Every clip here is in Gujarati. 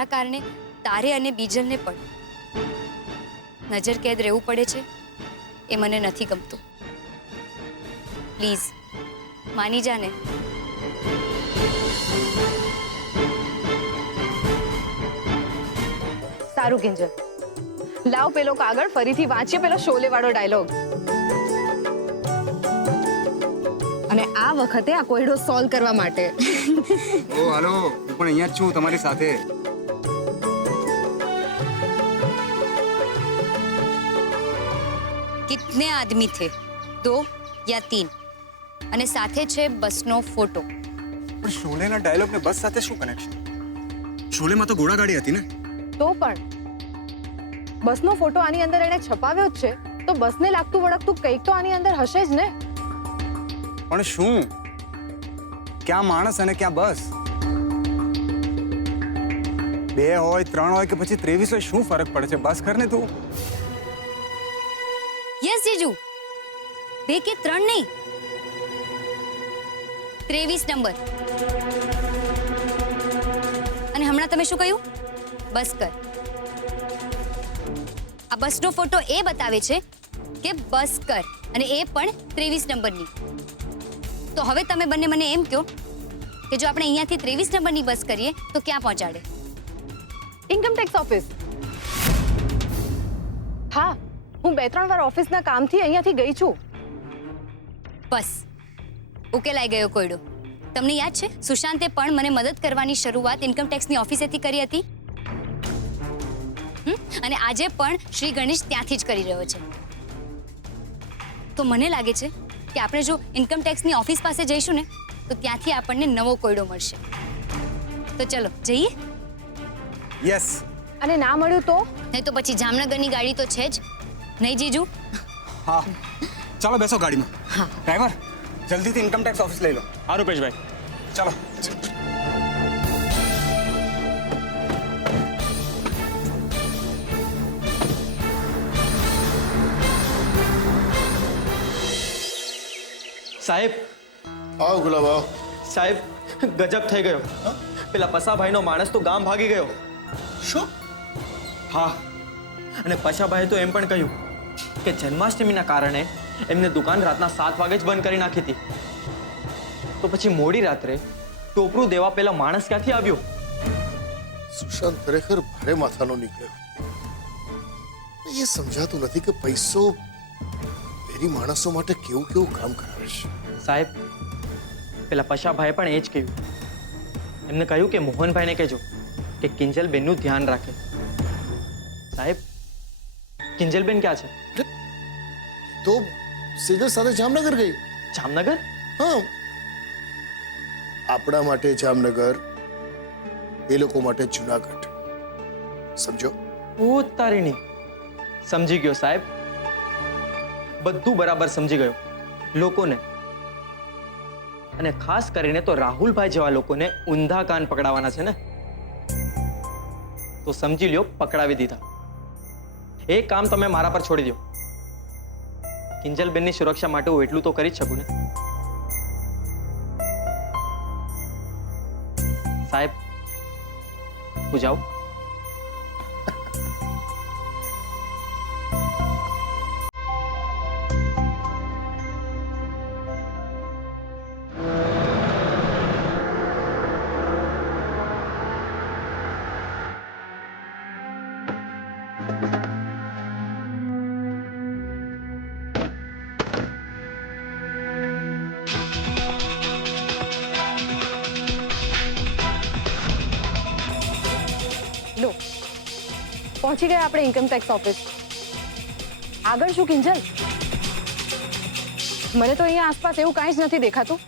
મારા કારણે તારે અને બીજલને પણ નજર કેદ રહેવું પડે છે એ મને નથી ગમતું. પ્લીઝ માની જા ને. સારું કિંજલ, લાવ પેલો કાગળ ફરીથી વાંચીએ પેલો શોલે વાળો ડાયલોગ. અને આ વખતે આ કોયડો સોલ્વ કરવા માટે. ઓ હાલો, હું પણ અહીંયા જ છું તમારી સાથે. कितने आदमी थे? 2 या 3? અને સાથે છે બસનો ફોટો. પણ શોલેના ડાયલોગ ને બસ સાથે શું કનેક્શન? શોલેમાં તો ઘોડાગાડી હતી ને. તો પણ બસનો ફોટો આની અંદર એને છપાવ્યો જ છે, તો બસને લાગતું વળગતું કંઈક તો આની અંદર હશે જ ને. પણ શું? ક્યાં માણસ અને ક્યાં બસ? 2 હોય 3 હોય કે પછી 23 હોય, શું ફરક પડે છે? બસ કર ને તું. યસ જીજુ, 2 કે 3 નહીં, 23 નંબર. અને હમણાં તમે શું કહ્યું? બસ કર. આ બસનો ફોટો એ બતાવે છે કે બસ કર, અને એ પણ 23 નંબરની. તો હવે તમે બંને મને એમ કહો કે જો આપણે અહીંયાથી 23 નંબરની બસ કરીએ તો ક્યાં પહોંચાડે? Income tax office. હા, હું 2-3 વાર ઓફિસના કામથી અહીંયાથી ગઈ છું. બસ ઉકેલાઈ ગયો કોયડો. તમને યાદ છે સુશાંતે પણ મને મદદ કરવાની શરૂઆત ઇન્કમ ટેક્સની ઓફિસેથી કરી હતી, અને આજે પણ શ્રી ગણેશ ત્યાંથી જ કરી રહ્યો છે. તો મને લાગે છે કે આપણે જો ઇન્કમ ટેક્સની ઓફિસ પાસે જઈશું ને તો ત્યાંથી આપણને નવો કોયડો મળશે. તો ચલો જઈએ. યસ. અને ના મળ્યું તો? નહીં તો પછી જામનગરની ગાડી તો છે જ નહીં જીજુ? હા, ચાલો બેસો ગાડીમાં. હા ડ્રાઈવર, જલ્દીથી ઇન્કમ ટેક્સ ઓફિસ લઈ લો. હા રૂપેશભાઈ, ચાલો. સાહેબ. આવ ગુલાબ આવ. સાહેબ, ગજબ થઈ ગયો. પેલા પસાભાઈનો માણસ તો ગામ ભાગી ગયો. શું? હા, અને પસાભાઈએ તો એમ પણ કહ્યું કે જન્માષ્ટમીના કારણે એમને દુકાન રાતના 7 વાગે જ બંધ કરી નાખી હતી. તો પછી મોડી રાત્રે ટોપરું દેવા પેલા માણસ ક્યાંથી આવ્યો? સુશાંત ખરેખર ભારે માથાનો નીકળ્યો. એ સમજાતું નથી કે પૈસો એની માણસો માટે કેવું કેવું કામ કરાવે છે. સાહેબ, પેલા પસાભાઈએ પણ એ જ કહ્યું. એમને કહ્યું કે મોહનભાઈને કહેજો કે કિંજલબેનનું ધ્યાન રાખે. સાહેબ, કિંજલબેન ક્યાં છે? તો સેજલ સાથે જામનગર ગઈ. જામનગર? હા, આપણા માટે જામનગર, એ લોકો માટે જુનાગઢ. સમજો? ઓ તારીની, સમજી ગયો સાહેબ, બધું બરાબર સમજી ગયો. લોકોને, અને ખાસ કરીને તો રાહુલભાઈ જેવા લોકોને ઊંધા કાન પકડાવાના છે ને, તો સમજી લ્યો પકડાવી દીધા. એ કામ તમે મારા પર છોડી દો. કિંજલબેનની સુરક્ષા માટે હું એટલું તો કરી જ શકું ને. સાહેબ, હું જાઉં? લો, પહોંચી ગયા આપણે ઇન્કમ ટેક્સ ઓફિસ. આગળ શું કિંજલ? મને તો અહીંયા આસપાસ એવું કાંઈ જ નથી દેખાતું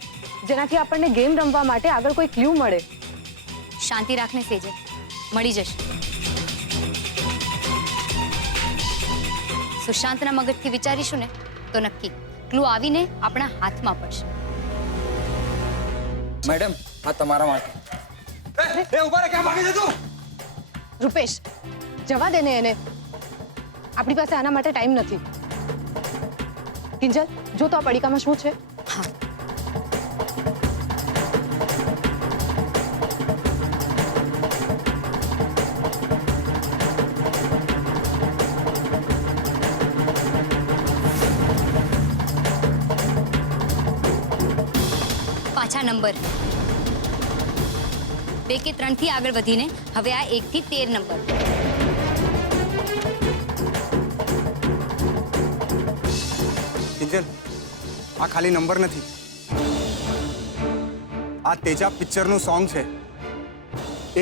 જેનાથી આપણને ગેમ રમવા માટે આગળ કોઈ ક્લ્યુ મળે. શાંતિ રાખને સેજલ, મળી જશે. સુશાંતના મગજથી વિચારીશું ને તો નક્કી ક્લુ આવીને આપણા હાથમાં પડશે. મેડમ, આ તમારા માટે. એ ઉભા રહે, ક્યાં ભાગી જતો? રૂપેશ, જવા દે ને એને. આપણી પાસે આના માટે ટાઈમ નથી. કિંજલ, જો તો આ પડીકામાં શું છે? હા, પાછા નંબર 2 કે 3 થી આગળ વધીને હવે આ 1 થી 13 નંબર. કિંજલ, આ ખાલી નંબર નથી, આ તેજા પિક્ચરનું સોંગ છે.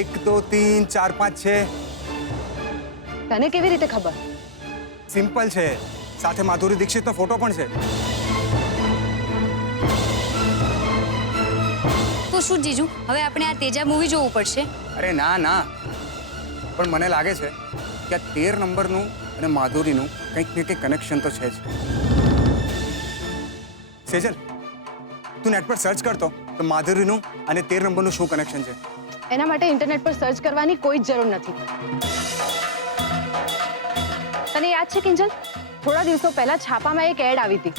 1 2 3 4 5 છે. તને કેવી રીતે ખબર? સિમ્પલ છે, સાથે માધુરી દીક્ષિતનો ફોટો પણ છે. તો શું જીજુ, હવે આપણે આ તેજા મૂવી જોવું પડશે? અરે ના ના, પણ મને લાગે છે કે આ 13 નંબરનું અને માધુરીનું કંઈક ને કંઈક કનેક્શન તો છે જ. સેજલ, તું નેટ પર સર્ચ કરતો તો માધુરીનું અને 13 નંબરનું શું કનેક્શન છે. એના માટે ઇન્ટરનેટ પર સર્ચ કરવાની કોઈ જ જરૂર નથી. તને યાદ છે કિંજલ, થોડા દિવસો પહેલા છાપામાં એક એડ આવી હતી.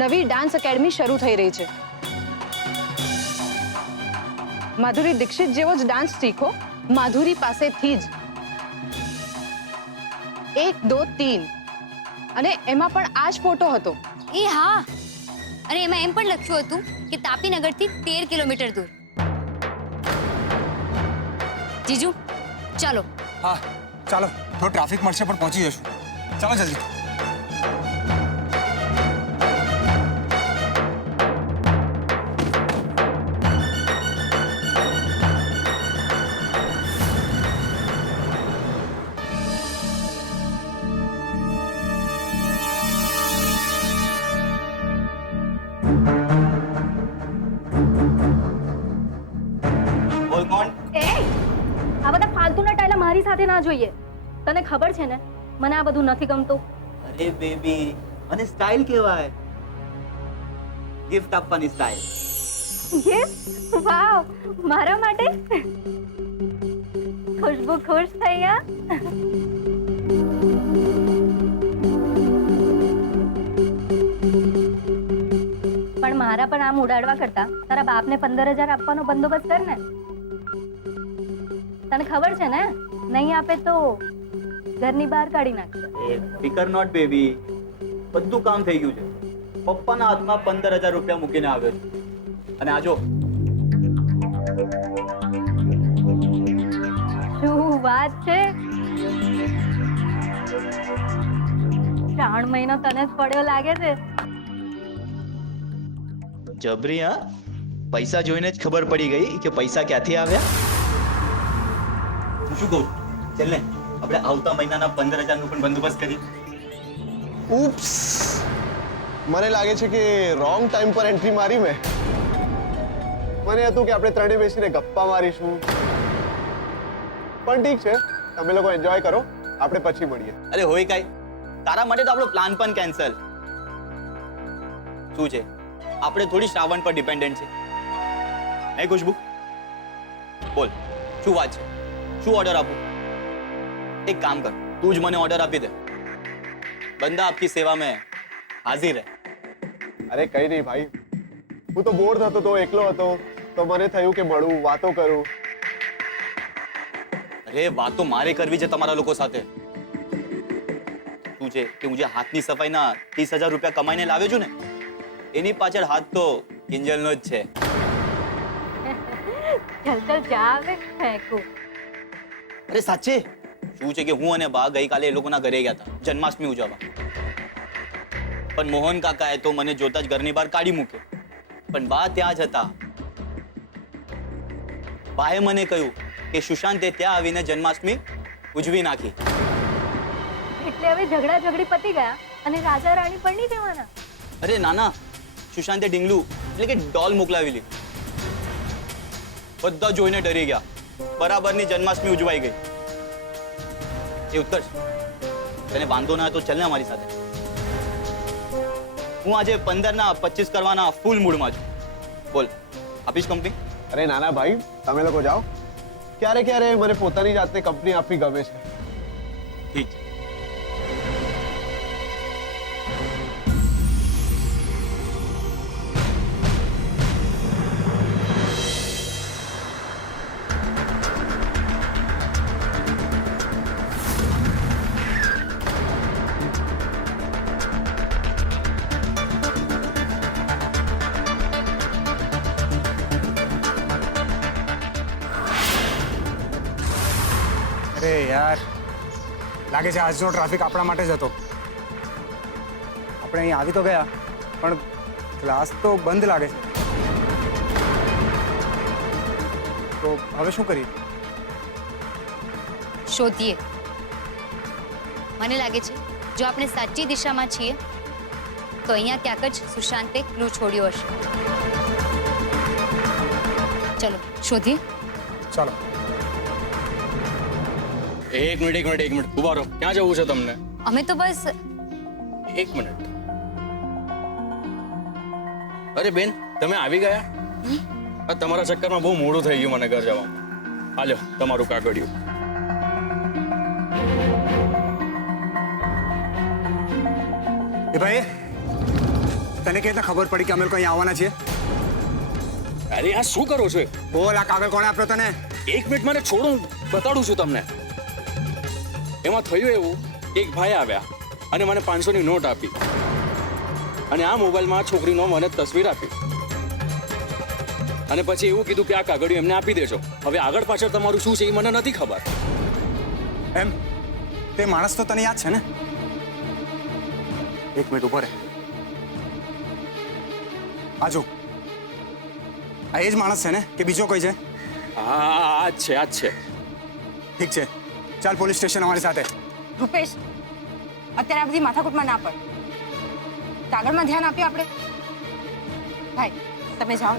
નવી ડાન્સ એકેડમી શરૂ થઈ રહી છે. માધુરી દીક્ષિત જેવો જ ડાન્સ શીખો માધુરી પાસેથી જ. 1 2 3 અને એમાં પણ આ જ ફોટો હતો. એ હા, અને એમાં એમ પણ લખ્યું હતું કે તાપીનગરથી 13 કિલોમીટર દૂર. જીજુ ચાલો. હા ચાલો, થોડો ટ્રાફિક મળશે પણ પહોંચી જશું. ચાલો જલ્દી. બોલ કોણ? એ આ બધા ફાલતુના ટાયલા મારી સાથે ના જોઈએ. તને ખબર છે ને મને આ બધું નથી ગમતું. અરે બેબી, અને સ્ટાઇલ કહેવાય, ગિફ્ટ આપવાની સ્ટાઇલ. ગિફ્ટ? વાવ, મારા માટે? ખુશબુ ખુશ થઈ ગયા. પણ મારા પણ આમ ઉડાડવા કરતા તારા બાપને 15,000 આપવાનો બંદોબસ્ત કર ને. તને ખબર છે ને, નહીં આપે તો ઘરની બહાર કાઢી નાખશે. એ ફિકર નોટ બેબી, બધું કામ થઈ ગયું છે. પપ્પાના હાથમાં 15,000 રૂપિયા મૂકીને આવ્યો છું. અને આજો શું વાત છે? 3 મહિનો તને જ પડ્યો લાગે છે. જબરી હા, પૈસા જોઈને જ ખબર પડી ગઈ કે પૈસા ક્યાંથી આવ્યા. હું શું કહું, ચાલ ને આપણે આવતા મહિનાના 15,000 નું પણ બંદોબસ્ત કરીએ. ઉપ્સ, મને લાગે છે કે રોંગ ટાઈમ પર એન્ટ્રી મારી મેં. મને હતું કે આપણે ત્રણે બેસીને ગપ્પા મારીશું, પણ ઠીક છે, તમે લોકો એન્જોય કરો, આપણે પછી મળીએ. અરે હોય કાઈ, તારા માટે તો આપણો પ્લાન પણ કેન્સલ. શું છે, આપણે થોડી શ્રાવણ પર ડિપેન્ડન્ટ છે. હે ખુશબુ, બોલ શું વાત છે? શું ઓર્ડર આપું? એક કામ કર, તું જ મને ઓર્ડર આપી દે. બંદા આપકી સેવા મેં હાજર હે. અરે કઈ નહીં ભાઈ, હું તો બોર થતો તો, એકલો હતો, તો મને થયું કે મળું, વાતો કરું. અરે વાત તો મારે કરવી છે તમારા લોકો સાથે. શું છે કે હું જે હાથની સફાઈના 30,000 રૂપિયા કમાઈને લાવ્યો છું ને, એની પાછળ હાથ તો કિંજલનો જ છે. ચાલ ચાલ જા આવે ફેંકું. અરે સાચે શું છે કે હું અને બા ગઈકાલે એ લોકોના ઘરે ગયા હતા જન્માષ્ટમી ઉજવવા. પણ મોહન કાકાએ તો મને જોતા જ ઘરની બહાર કાઢી મૂક્યો. પણ બા ત્યાં જ હતા. બાએ મને કહ્યું કે સુશાંતે ત્યાં આવીને જન્માષ્ટમી ઉજવી નાખી. એટલે હવે ઝઘડા ઝઘડી પતી ગયા અને રાજા રાણી પણ નહીં જવાના. અરે નાના, સુશાંતે ડીંગલું એટલે કે ડોલ મોકલાવી લીધું. બધા જોઈને ડરી ગયા. બરાબરની જન્માષ્ટમી ઉજવાઈ ગઈ. એ ઉત્કર્ષ, તને વાંધો ના હોય તો ચાલ ને અમારી સાથે. હું આજે 15 ના 25 કરવાના ફૂલ મૂડમાં છું. બોલ, આપીશ કંપની? અરે નાના ભાઈ, તમે લોકો જાઓ. ક્યારે ક્યારે મને પોતાની જાતને કંપની આપવી ગમે છે. ઠીક છે. અરે યાર, લાગે છે આજનો ટ્રાફિક આપણા માટે જ હતો. આપણે અહીં આવી તો ગયા, પણ ક્લાસ તો બંધ લાગે છે. તો હવે શું કરીએ? શોધીએ. મને લાગે છે જો આપણે સાચી દિશામાં છીએ તો અહીંયા ક્યાંક જ સુશાંતે ક્લુ છોડ્યો હશે. ચલો શોધીએ. ચાલો. એક મિનિટ ઉભા રહો. ક્યાં જવું છે તમને? અમે તો બસ એક મિનિટ. અરે બેન, તમે આવી ગયા? આ તમારા ચક્કરમાં બહુ મોડું થઈ ગયું મને ઘર જવામાં. હાલ્યો તમારું કાગળિયું. એ ભાઈ, તને કેવી રીતે ખબર પડી કે અમે લોકો અહીં આવવાના છીએ? અરે આ શું કરો છો? બોલ, આ કાગળ કોણે આપ્યો તને? એક મિનિટ મને છોડો, હું બતાડું છું તમને. એમાં થયું એવું કે એક ભાઈ આવ્યા અને મને 500ની નોટ આપી અને આ મોબાઈલમાં આ છોકરીનો મને તસવીર આપી અને પછી એવું કીધું કે આ કાગળિયું એમને આપી દેજો. હવે આગળ પાછળ તમારું શું છે એ મને નથી ખબર. એમ તે માણસ તો તને યાદ છે ને? એક મિનિટ ઉભો રહે. આજો, આ એ જ માણસ છે ને કે બીજો કોઈ છે? હા, આ જ છે. ઠીક છે, ચાલ પોલીસ સ્ટેશન અમારી સાથે. રૂપેશ, અત્યારે આ બધી માથાકૂટમાં ના પડ. કાગળમાં ધ્યાન આપ્યું આપણે. ભાઈ, તમે જાઓ.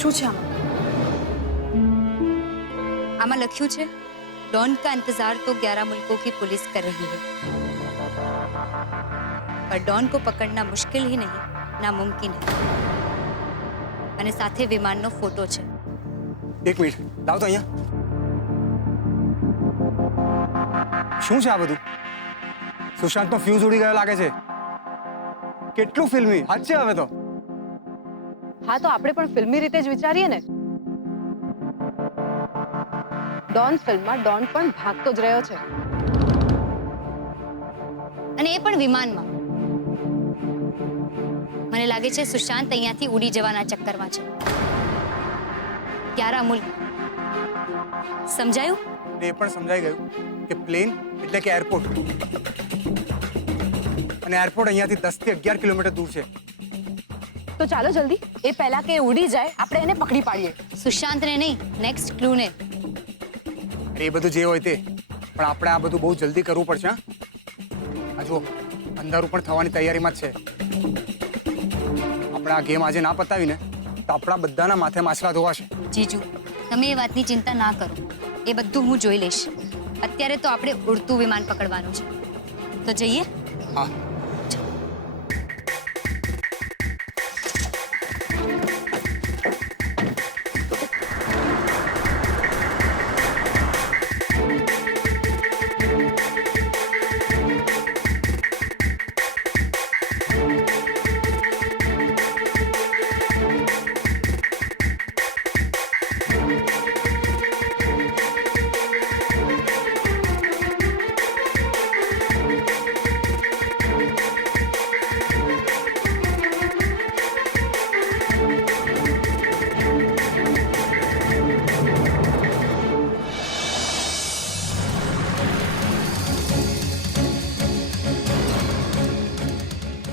શું છે આમાં લખ્યું છે डॉन का इंतजार तो 11 मुल्कों की पुलिस कर रही है, पर डॉन को पकड़ना मुश्किल ही नहीं नामुमकिन है. અને સાથે વિમાનનો ફોટો છે. એક મિનિટ લાવ તો અહીંયા. શું છે આ બધું? સુશાંતનો ફ્યુઝ ઉડી ગયો લાગે છે. કેટલું ફિલ્મી હાથ છે હવે તો. હા, તો આપણે પણ ફિલ્મી રીતે જ વિચારીએ ને. ડોન ફિલ્મમાં ડોન પણ ભાગતો જ રહ્યો છે, અને એ પણ વિમાનમાં. મને લાગે છે સુશાંત અહીંયાથી ઉડી જવાના ચક્કરમાં છે. 11 મુલ્ક. સમજાયું? એ પણ સમજાઈ ગયું કે પ્લેન એટલે કે એરપોર્ટ, અને એરપોર્ટ અહીંયાથી 10 થી 11 કિલોમીટર દૂર છે. તો ચાલો જલ્દી, એ પહેલા કે એ ઉડી જાય આપણે એને પકડી પાડીએ. સુશાંતને નહીં, નેક્સ્ટ ક્લૂને. એ બધું જે હોય તે, પણ આપણે આ બધું બહુ જલ્દી કરવું પડશે. હા, આ જુઓ, અંધારું પણ થવાની તૈયારીમાં જ છે. આપણે આ ગેમ આજે ના પતાવીને તો આપણા બધાના માથે માછલા ધોવાશે. જીજુ, તમે એ વાતની ચિંતા ના કરો, એ બધું હું જોઈ લઈશ. અત્યારે તો આપણે ઉડતું વિમાન પકડવાનું છે. તો જઈએ. હા.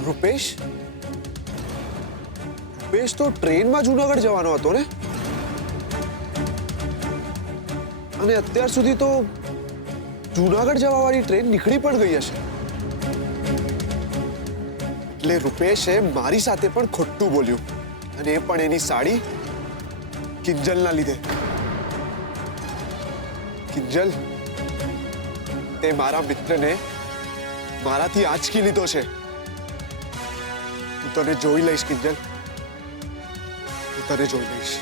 રૂપેશ તો ટ્રેનમાં જુનાગઢ જવાનો હતો ને? અને અત્યાર સુધી તો જુનાગઢ જવા વાળી ટ્રેન નીકળી પણ ગઈ હશે. એટલે રૂપેશે મારી સાથે પણ ખોટું બોલ્યું, અને એ પણ એની સાડી કિંજલના લીધે. કિંજલ, તે મારા મિત્રને મારાથી આંચકી લીધો છે. હું તને જોઈ લઈશ કિંજલ, હું તને જોઈ લઈશ.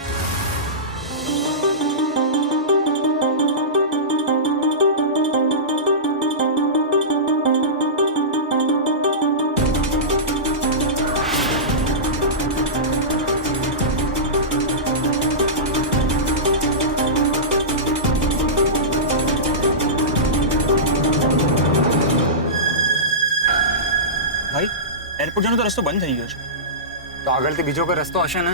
ભાઈ, એરપોર્ટ જવાનો તો રસ્તો બંધ થઈ ગયો છે. તો આગળથી બીજો કોઈ રસ્તો હશે ને?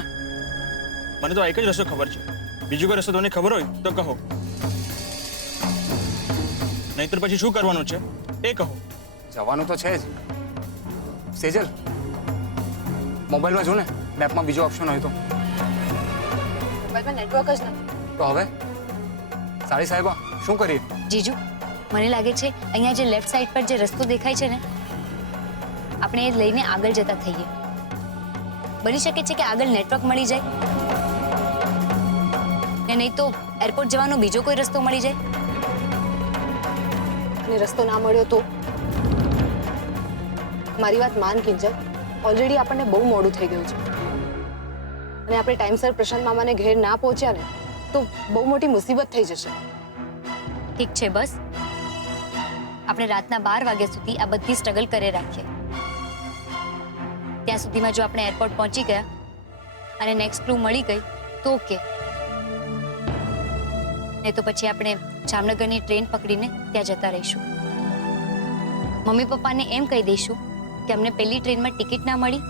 મને તો એક જ રસ્તો ખબર છે, બીજું કોઈ રસ્તો તમને ખબર હોય તો કહો, નહીતર પછી શું કરવાનું છે એ કહો. જવાનું તો છે જ. સેજલ, મોબાઈલમાં જો ને, મેપમાં બીજો ઓપ્શન હોય તો. મોબાઈલમાં નેટવર્ક જ નથી. તો હવે સાડી સાહેબા શું કરીએ? જીજુ, મને લાગે છે અહીંયા જે લેફ્ટ સાઈડ પર જે રસ્તો દેખાય છે ને, આપણે એ લઈને આગળ જતા થઈએ. બની શકે છે કે આગળ નેટવર્ક મળી જાય, ને નહીં તો એરપોર્ટ જવાનો બીજો કોઈ રસ્તો મળી જાય. અને રસ્તો ના મળ્યો તો મારી વાત માન કિંજલ, ઓલરેડી આપણને બહુ મોડું થઈ ગયું છે અને આપણે ટાઈમસર પ્રશાંત મામાને ઘેર ના પહોંચ્યા ને તો બહુ મોટી મુસીબત થઈ જશે. ઠીક છે, બસ આપણે રાતના 12 વાગ્યા સુધી આ બધી સ્ટ્રગલ કરે રાખીએ. ત્યાં સુધીમાં જો આપણે એરપોર્ટ પહોંચી ગયા અને નેક્સ્ટ ક્લુ મળી ગઈ તો ઓકે, નહીં તો પછી આપણે જામનગરની ટ્રેન પકડીને ત્યાં જતા રહીશું. મમ્મી પપ્પાને એમ કહી દઈશું કે અમને પહેલી ટ્રેનમાં ટિકિટ ના મળી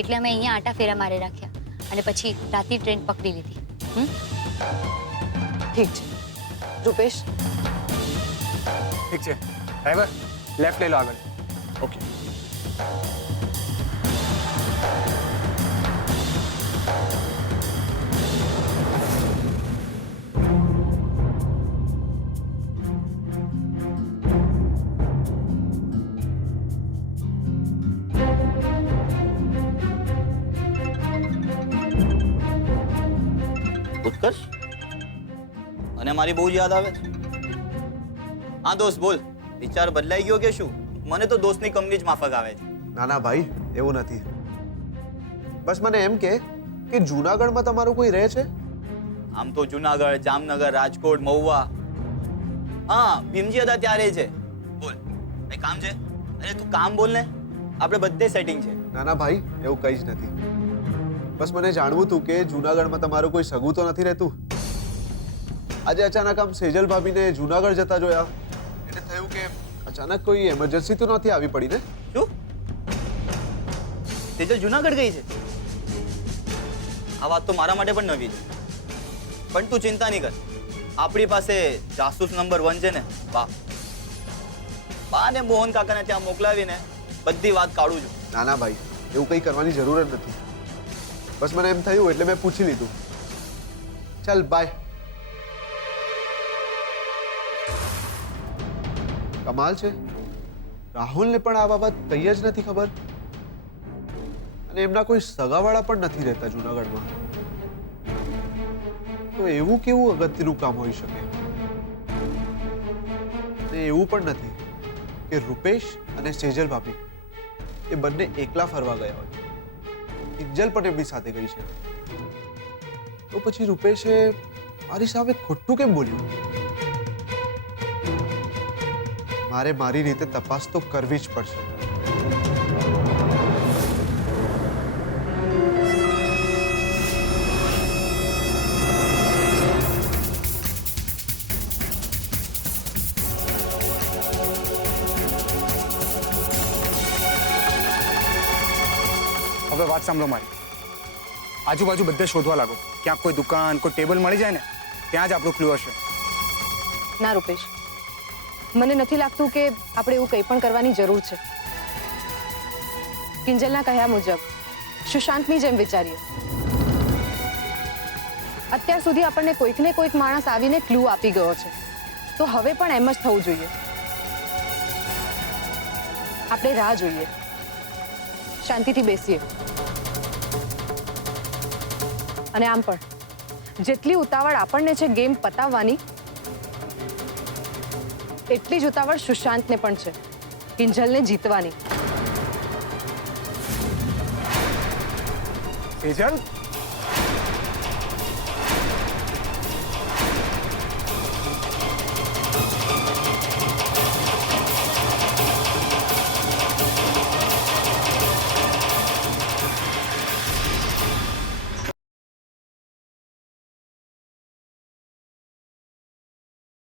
એટલે અમે અહીંયા આટા ફેરા મારી રાખ્યા અને પછી રાતની ટ્રેન પકડી લીધી. ઠીક છે રૂપેશ, ઠીક છે ડ્રાઈવર, લેફ્ટ લઈ લો આગળ. ઓકે. ઉત્કર્ષ, અને મારી બહુ જ યાદ આવે છે. હા દોસ્ત બોલ, વિચાર બદલાઈ ગયો કે શું? મને તો દોસ્તની કંપની જ માફક આવે છે. ના ના ભાઈ, એવું નથી. બસ મને એમ કે જૂનાગઢમાં તમારું કોઈ રહે છે? આમ તો જુનાગઢ, જામનગર, રાજકોટ, મહુવા. હા, ભીમજી હતા ત્યારે છે. બોલ, કઈ કામ છે? અરે તું કામ બોલ ને, આપણે બધે સેટિંગ છે. ના ના ભાઈ, એવું કંઈ જ નથી. બસ મને જાણવું હતું કે જૂનાગઢમાં તમારું કોઈ સગું તો નથી રહેતું? આજે અચાનક આમ સેજલ ભાભીને જૂનાગઢ જતા જોયા એટલે થયું કે અચાનક કોઈ એમરજન્સી તો નથી આવી પડી ને? શું? તેજલ જુનાગઢ ગઈ છે? આ વાત તો મારા માટે પણ નવી છે. પણ તું ચિંતા નહીં કર, આપણી પાસે જાસૂસ નંબર 1 છે ને બા. બા ને મોહન કાકાને ત્યાં મોકલાવીને બધી વાત કાઢું છું. ના ના ભાઈ, એવું કંઈ કરવાની જરૂર જ નથી. બસ મને એમ થયું એટલે મેં પૂછી લીધું. ચાલ બાય. કમાલ છે, રાહુલને પણ આ બાબત કંઈ જ નથી ખબર અને એમના કોઈ સગાવાળા પણ નથી રહેતા જૂનાગઢમાં. તો એવું કેવું અગત્યનું કામ હોઈ શકે? અને એવું પણ નથી કે રૂપેશ અને સેજલ ભાભી એ બંને એકલા ફરવા ગયા હોય. કિંજલ પણ એમની સાથે ગઈ છે. તો પછી રૂપેશે મારી સામે ખોટું કેમ બોલ્યું? મારે મારી રીતે તપાસ તો કરવી જ પડશે. હવે વાત સાંભળો મારી. આજુબાજુ બધે શોધવા લાગો. ક્યાંક કોઈ દુકાન, કોઈ ટેબલ મળી જાય ને ત્યાં જ આપણું ક્લુ હશે. ના રૂપેશ, મને નથી લાગતું કે આપણે એવું કંઈ પણ કરવાની જરૂર છે. કિંજલના કહ્યા મુજબ સુશાંતની જેમ વિચારીએ. અત્યાર સુધી આપણને કોઈક ને કોઈક માણસ આવીને ક્લુ આપી ગયો છે, તો હવે પણ એમ જ થવું જોઈએ. આપણે રાહ જોઈએ, શાંતિથી બેસીએ. અને આમ પણ જેટલી ઉતાવળ આપણને છે ગેમ પતાવવાની, એટલી જ ઉતાવળ સુશાંતને પણ છે કિંજલને જીતવાની. સેજલ,